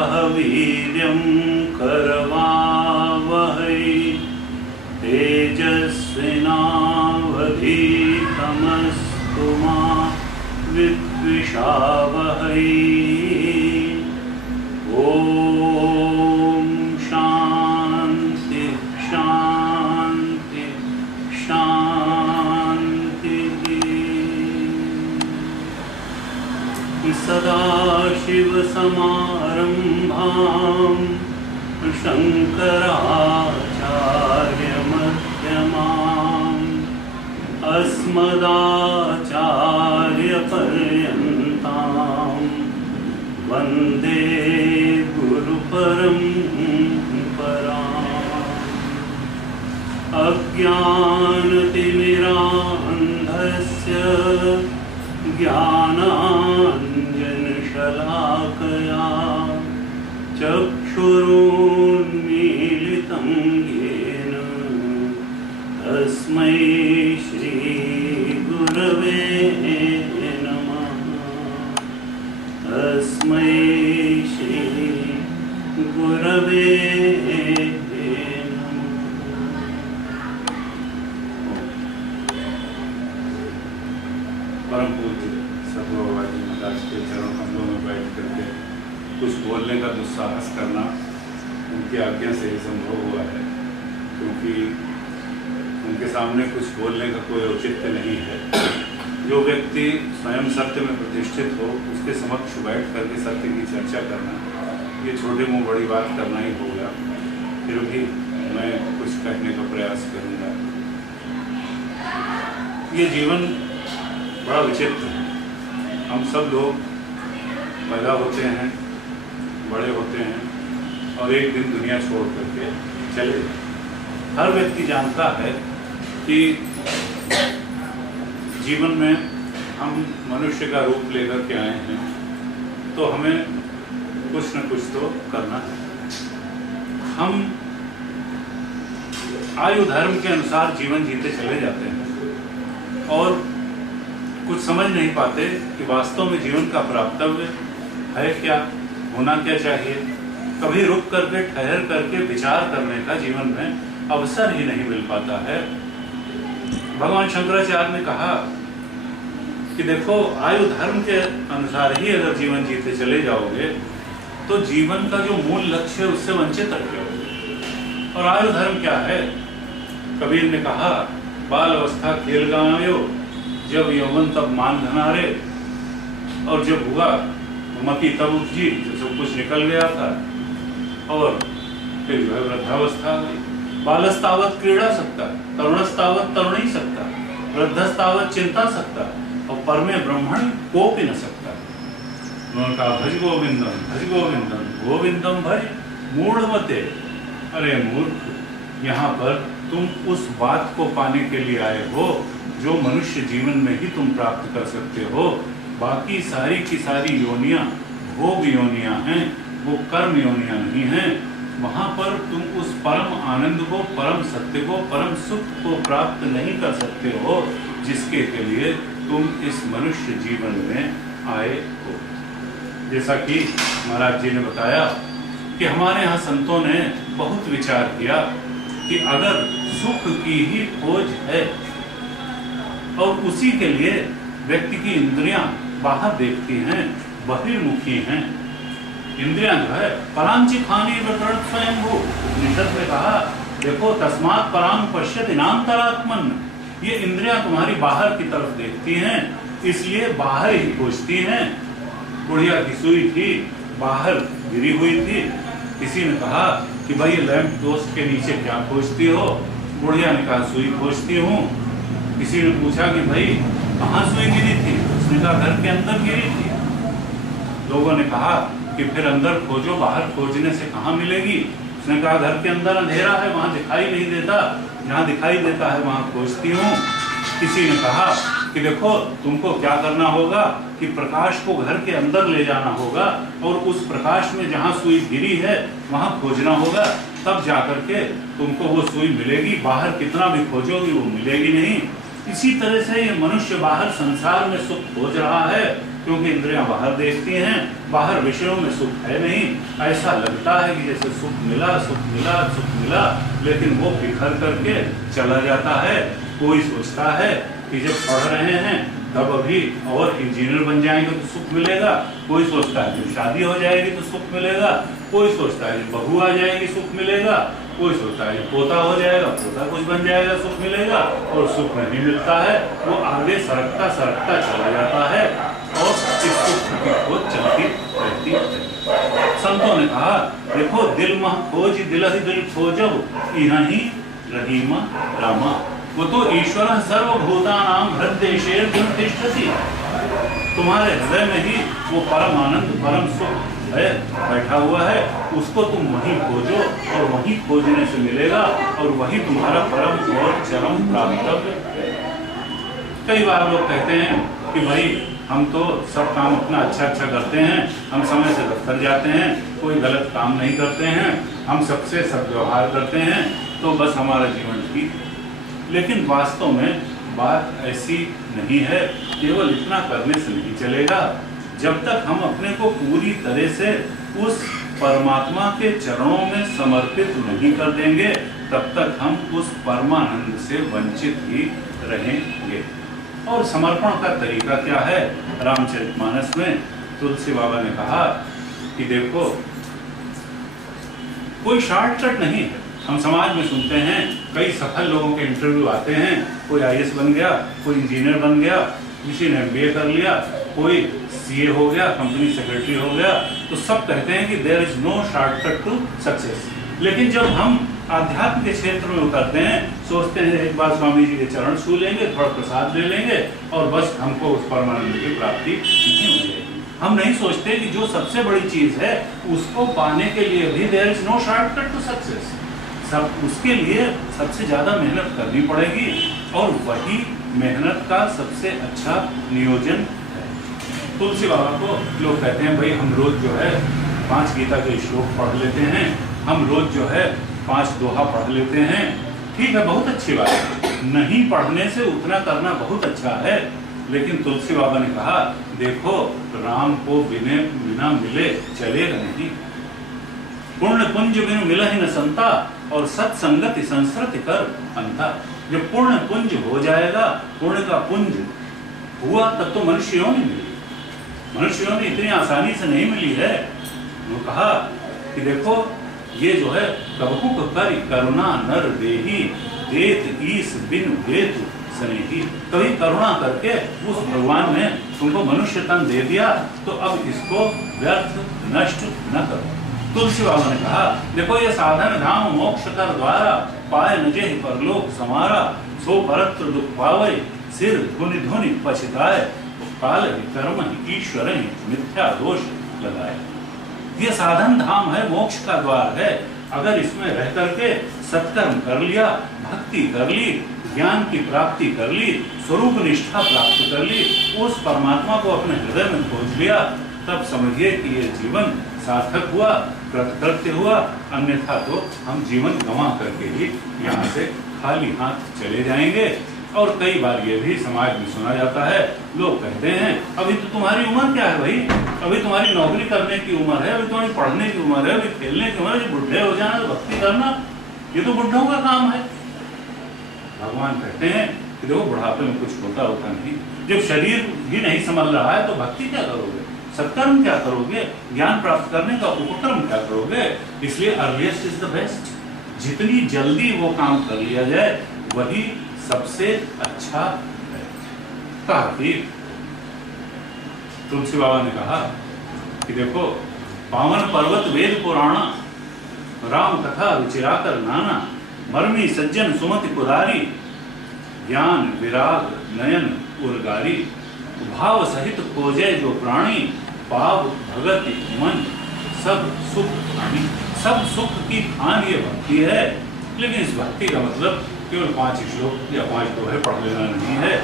सह वीर्यं करवावहै तेजस्विनावधीतमस्तु मा विद्विषावहै। ओम शांति शांति शांति। सदाशिवसमारम्भां शङ्कराचार्यमध्यमाम् अस्मदाचार्यपर्यन्तां वन्दे गुरुपरम्पराम्। अज्ञानतिमिरान्धस्य ज्ञानाञ्जनशलाकया चक्षुरुन्मीलितं येन तस्मै श्रीगुरवे नमः। तस्मै श्रीगुरवे परम पूज्य सतगुरु बाबा जी महाराज के चरण कमलों में बैठ करके कुछ बोलने का दुस्साहस करना उनकी आज्ञा से ही संभव हुआ है, क्योंकि उनके सामने कुछ बोलने का कोई औचित्य नहीं है। जो व्यक्ति स्वयं सत्य में प्रतिष्ठित हो उसके समक्ष बैठ करके सत्य की चर्चा करना ये छोटे मुँह बड़ी बात करना ही होगा। फिर भी मैं कुछ कहने का प्रयास करूँगा। ये जीवन बड़ा विचित्र है। हम सब लोग पैदा होते हैं, बड़े होते हैं और एक दिन दुनिया छोड़ करके चले जाते हैं। हर व्यक्ति जानता है कि जीवन में हम मनुष्य का रूप लेकर के आए हैं तो हमें कुछ न कुछ तो करना है। हम आयु धर्म के अनुसार जीवन जीते चले जाते हैं और कुछ समझ नहीं पाते कि वास्तव में जीवन का प्राप्तव्य है क्या, होना क्या चाहिए। कभी रुक करके ठहर करके विचार करने का जीवन में अवसर ही नहीं मिल पाता है। भगवान शंकराचार्य ने कहा कि देखो, आयु धर्म के अनुसार ही अगर जीवन जीते चले जाओगे तो जीवन का जो मूल लक्ष्य है उससे वंचित रह जाओगे। और आयु धर्म क्या है? कबीर ने कहा, बाल अवस्था खेल गंवायो, जब यौवन तब मान धनारे, और जब हुआ मति तब उपजी, जब सब कुछ निकल गया था और फिर जो है वृद्धावस्था आ गई। बालस्तावत क्रीड़ा सकता, तरुणस्तावत तरुणी सकता, वृद्धस्तावत चिंता सकता और परमे ब्रह्मण कोपि न सकता। उन्होंने कहा, भज गोविंदम गोविंदम भज मूढ़मते। अरे मूर्ख, यहाँ पर तुम उस बात को पाने के लिए आए हो जो मनुष्य जीवन में ही तुम प्राप्त कर सकते हो। बाकी सारी की सारी योनियां भोग योनियां हैं, वो कर्म योनियां नहीं हैं। वहां पर तुम उस परम आनंद को, परम सत्य को, परम सुख को प्राप्त नहीं कर सकते हो जिसके के लिए तुम इस मनुष्य जीवन में आए हो। जैसा कि महाराज जी ने बताया कि हमारे यहाँ संतों ने बहुत विचार किया कि अगर सुख की ही खोज है और उसी के लिए व्यक्ति की इंद्रियां बाहर देखती हैं, बहिर्मुखी हैं। इंद्रियां जो है परांची खानी विप्रत स्वयंभू, निषद में कहा, देखो तस्मात् परांग पश्यति नान्तरात्मन। ये इंद्रियां तुम्हारी बाहर की तरफ देखती हैं, इसलिए बाहर ही खोजती हैं। बुढ़िया की सुई थी, बाहर गिरी हुई थी। किसी ने कहा कि भाई लैंप पोस्ट के नीचे क्या खोजती हो? बुढ़िया ने कहा, सुई खोजती हूँ। किसी ने पूछा कि भाई कहाँ सुई गिरी थी? उसने कहा, घर के अंदर गिरी थी। लोगों ने कहा कि फिर अंदर खोजो, बाहर खोजने से कहाँ मिलेगी? उसने कहा, घर के अंदर अंधेरा है, वहाँ दिखाई नहीं देता, जहाँ दिखाई देता है वहाँ खोजती हूँ। किसी ने कहा कि देखो, तुमको क्या करना होगा कि प्रकाश को घर के अंदर ले जाना होगा और उस प्रकाश में जहाँ सुई गिरी है वहाँ खोजना होगा, तब जाकर के तुमको वो सुई मिलेगी। बाहर कितना भी खोजोगी वो मिलेगी नहीं। इसी तरह से ये मनुष्य बाहर संसार में सुख खोज रहा है क्योंकि इंद्रियां बाहर देखती हैं, बाहर विषयों में सुख है नहीं। ऐसा लगता है कि जैसे सुख मिला सुख मिला सुख मिला, लेकिन वो बिखर करके चला जाता है। कोई सोचता है कि जब पढ़ रहे हैं तब अभी और इंजीनियर बन जाएंगे तो सुख मिलेगा, कोई सोचता है कि शादी हो जाएगी तो सुख मिलेगा, कोई सोचता है कि बहू आ जाएगी सुख मिलेगा, कोई सोचता है कि पोता हो जाएगा, पोता कुछ बन जाएगा सुख मिलेगा, और सुख नहीं मिलता है। वो आगे सरकता सरकता चला जाता है और इस सुख की खोज चलती रहती है। संतों ने कहा देखो, दिल मह खोज दिल ही दिल खोजब इनहि रहीमा रामा। वो तो ईश्वर सर्वभूतानां हृदयेषु तिष्ठति, तुम्हारे हृदय में ही वो परम आनंद परम सुख है बैठा हुआ है, उसको तुम वहीं खोजो और वहीं खोजने से मिलेगा और वही तुम्हारा परम और चरम प्राप्तव्य है। कई बार लोग कहते हैं कि भाई हम तो सब काम अपना अच्छा अच्छा करते हैं, हम समय से दफ्तर जाते हैं, कोई गलत काम नहीं करते हैं, हम सबसे सद्व्यवहार करते हैं, तो बस हमारा जीवन ठीक। लेकिन वास्तव में बात ऐसी नहीं है। केवल इतना करने से नहीं चलेगा। जब तक हम अपने को पूरी तरह से उस परमात्मा के चरणों में समर्पित नहीं कर देंगे, तब तक हम उस परमानंद से वंचित ही रहेंगे। और समर्पण का तरीका क्या है? रामचरितमानस में तुलसी बाबा ने कहा कि देखो, कोई शॉर्टकट नहीं है। हम समाज में सुनते हैं कई सफल लोगों के इंटरव्यू आते हैं, कोई आईएएस बन गया, कोई इंजीनियर बन गया, किसी ने एमबीए कर लिया, कोई सीए हो गया, कंपनी सेक्रेटरी हो गया, तो सब कहते हैं कि there is no shortcut to success. लेकिन जब हम आध्यात्म के क्षेत्र में उतरते हैं, सोचते हैं एक बार स्वामी जी के चरण छू लेंगे, थोड़ा प्रसाद ले लेंगे और बस हमको उस परमानंद की प्राप्ति नहीं हो जाएगी। हम नहीं सोचते कि जो सबसे बड़ी चीज है उसको पाने के लिए भी there is no shortcut to success. सब उसके लिए सबसे ज्यादा मेहनत करनी पड़ेगी और वही मेहनत का सबसे अच्छा नियोजन है। तुलसी बाबा को लोग कहते हैं भाई हम रोज जो है 5 गीता के श्लोक पढ़ लेते हैं, हम रोज जो है 5 दोहा पढ़ लेते हैं। ठीक है, बहुत अच्छी बात है, नहीं पढ़ने से उतना करना बहुत अच्छा है। लेकिन तुलसी बाबा ने कहा देखो, राम को बिना मिले चलेगा नहीं। पूर्ण पुंज बिन मिला ही न संता और सत्संगति संस्कृति कर अंधा। जब पूर्ण पुंज हो जाएगा, पूर्ण का पुंज हुआ, तब तो मनुष्य योनि मिली। मनुष्य योनि इतनी आसानी से नहीं मिली है। वो कहा कि देखो, ये जो है कबहुक कर करुणा नर देही देत ईस बिन देतु स्नेही। कभी करुणा करके उस भगवान ने तुमको मनुष्य तन दे दिया, तो अब इसको व्यर्थ नष्ट न करो। तुलसी बाबा ने कहा देखो, ये साधन धाम मोक्ष कर द्वारा पाए न जेहि परलोक समारा। सो परत्र दुख पावे सिर धुनि धुनि पछताए। काल ही कर्म ही ईश्वर ही मिथ्या दोष लगाए। ये साधन धाम है, मोक्ष का द्वार है। अगर इसमें रह करके सत्कर्म कर लिया, भक्ति कर ली, ज्ञान की प्राप्ति कर ली, स्वरूप निष्ठा प्राप्त कर ली, उस परमात्मा को अपने हृदय में खोज लिया, तब समझिए कि ये जीवन सार्थक हुआ, कृतकृत्य हुआ। अन्यथा तो हम जीवन गंवा करके ही यहाँ से खाली हाथ चले जाएंगे। और कई बार ये भी समाज में सुना जाता है, लोग कहते हैं अभी तो तुम्हारी उम्र क्या है भाई, अभी तुम्हारी नौकरी करने की उम्र है, अभी तुम्हारी पढ़ने की उम्र है, अभी खेलने की उम्र है, बुढ़े हो जाना, भक्ति करना ये तो बुढ़ों का काम है। भगवान कहते हैं कि देखो, बुढ़ापे में कुछ होता नहीं। जब शरीर ही नहीं संभल रहा है तो भक्ति क्या करोगे, सत्कर्म क्या करोगे, ज्ञान प्राप्त करने का उपक्रम क्या करोगे? इसलिए अर्लिएस्ट इज द बेस्ट। जितनी जल्दी वो काम कर लिया जाए वही सबसे अच्छा है। कहा कि तुलसी बाबा ने कहा कि देखो, पावन पर्वत वेद पुराणा राम कथा विचिराकर नाना। मर्मी सज्जन सुमति पुरारी ज्ञान विराग नयन उर्गारी। भाव सहित खोजे जो प्राणी पाव भगत मन सब सुख हानि। सब सुख की खान ये भक्ति है। लेकिन इस भक्ति का मतलब केवल 5 श्लोक या 5 दोहे पढ़ लेना नहीं है।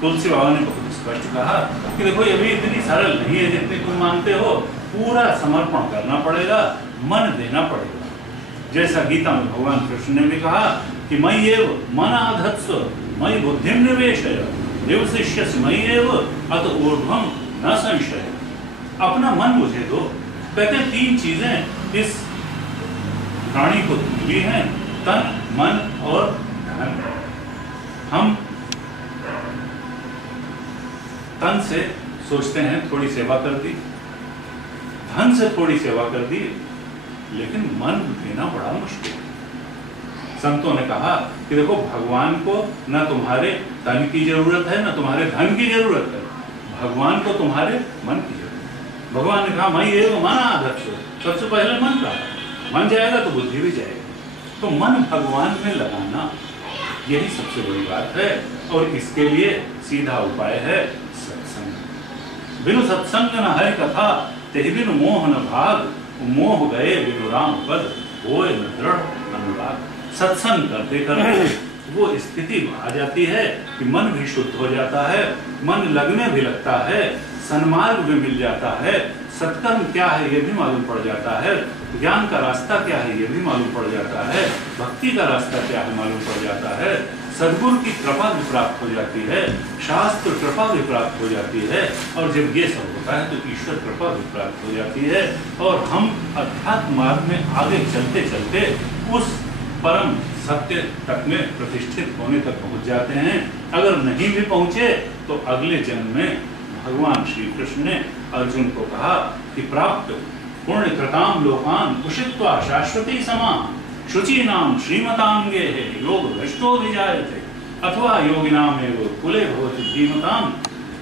तुलसी बाबा ने बहुत स्पष्ट कहा कि देखो, ये भी इतनी सरल नहीं है जितनी तुम मानते हो। पूरा समर्पण करना पड़ेगा, मन देना पड़ेगा। जैसा गीता में भगवान कृष्ण ने भी कहा कि मयि एव मनाधत्स्व मयि बुद्धिं निवेशय देवशिष्यस्य मयि एव अत ऊर्ध्वं न संशय, अपना मन मुझे दो। कहते हैं 3 चीजें इस प्राणी को मिली हैं, तन, मन और धन। हम तन से सोचते हैं थोड़ी सेवा कर दी, धन से थोड़ी सेवा कर दी, लेकिन मन देना बड़ा मुश्किल है। संतों ने कहा कि देखो, भगवान को न तुम्हारे तन की जरूरत है, न तुम्हारे धन की जरूरत है, भगवान को तुम्हारे मन की जरूरत है। भगवान ने कहा मई एव मन आधत्स, सबसे पहले मन का, मन जाएगा तो बुद्धि भी जाएगी। तो मन भगवान में लगाना, यही सबसे बड़ी बात है। और इसके लिए सीधा उपाय है सत्संग। बिनु सत्संग न हरि कथा, तेहि बिनु मोह न भाग, मोह गए बिनु राम पद, होए न दृढ़ अनुराग। सत्संग करते करते वो स्थिति आ जाती है कि मन भी शुद्ध हो जाता है, मन लगने भी लगता है, सन्मार्ग भी मिल जाता है, सत्कर्म क्या है ये भी मालूम पड़ जाता है, ज्ञान का रास्ता क्या है ये भी मालूम पड़ जाता है, भक्ति का रास्ता क्या है मालूम पड़ जाता है, सद्गुरु की कृपा भी प्राप्त हो जाती है, शास्त्र कृपा भी प्राप्त हो जाती है। और जब ये सब होता है तो ईश्वर कृपा भी प्राप्त हो जाती है, और हम अध्यात्म मार्ग में आगे चलते चलते उस परम सत्य तक में प्रतिष्ठित होने तक पहुंच जाते हैं। अगर नहीं भी पहुंचे तो अगले जन्म में भगवान श्री कृष्ण ने अर्जुन को कहा कि प्राप्त पुण्य कृताम लोकान कुशित्वा शाश्वती समान, शुचि नाम श्रीमतांगे है योग भ्रष्टो विजायते, अथवा योगिनाम एव कुले भवति धीमताम।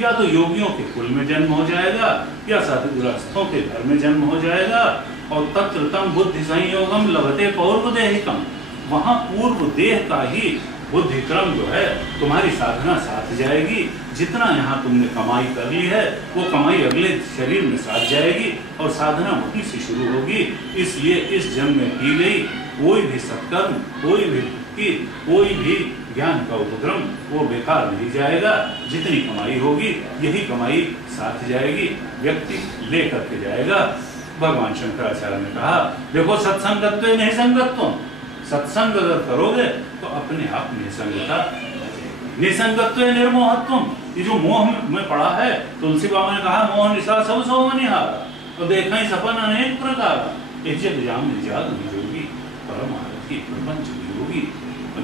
या तो योगियों के कुल में जन्म हो जाएगा, या साधु गृहस्थों के घर में जन्म हो जाएगा। और तत्र तम बुद्धि संयोगम लभते पूर्व देहिकम, वहां पूर्व देह का ही बुद्धि क्रम जो है तुम्हारी साधना साथ जाएगी। जितना यहाँ तुमने कमाई कर ली है वो कमाई अगले शरीर में साथ जाएगी, और साधना वहीं से शुरू होगी। इसलिए इस जन्म में की गई कोई भी सत्कर्म, कोई भी भक्ति, कोई भी ज्ञान का उपक्रम वो बेकार नहीं जाएगा। जितनी कमाई होगी यही कमाई साथ जाएगी, व्यक्ति ले करके जाएगा। भगवान शंकराचार्य ने कहा देखो, सत्संगत्व नहीं संगत्व, सत्संग अगर करोगे तो अपने आप निसंगता, निसंगत्व निर्मोहत्व। ये जो मोह में पड़ा है, तुलसी बाबा ने कहा मोह निशा सब सो मनिहारा, और देखा ही सपन अनेक प्रकार, एक जग जाम जाग निजोगी, परम आरती प्रपंच वियोगी,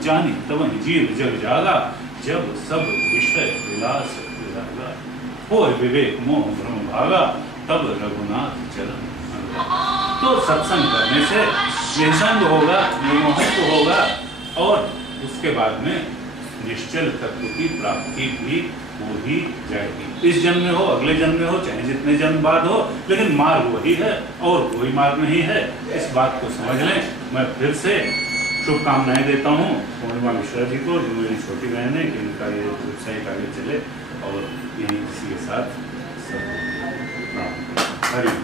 जानी तब जीव जग जागा, जब सब विषय विलास विरागा, होय विवेक मोह भ्रम भागा, तब रघुनाथ चरण। तो सत्संग करने से निसंग होगा, निर्मोहित होगा, और उसके बाद में निश्चल तत्व की प्राप्ति भी हो ही जाएगी। इस जन्म में हो, अगले जन्म में हो, चाहे जितने जन्म बाद हो, लेकिन मार्ग वही है और कोई मार्ग नहीं है। इस बात को समझ लें। मैं फिर से शुभकामनाएं देता हूँ पूर्णिमा मिश्रा जी को, जो मेरी छोटी बहन है, कि इनका ये वेबसाइट आगे चले, और यही इसी के साथ सब हरि।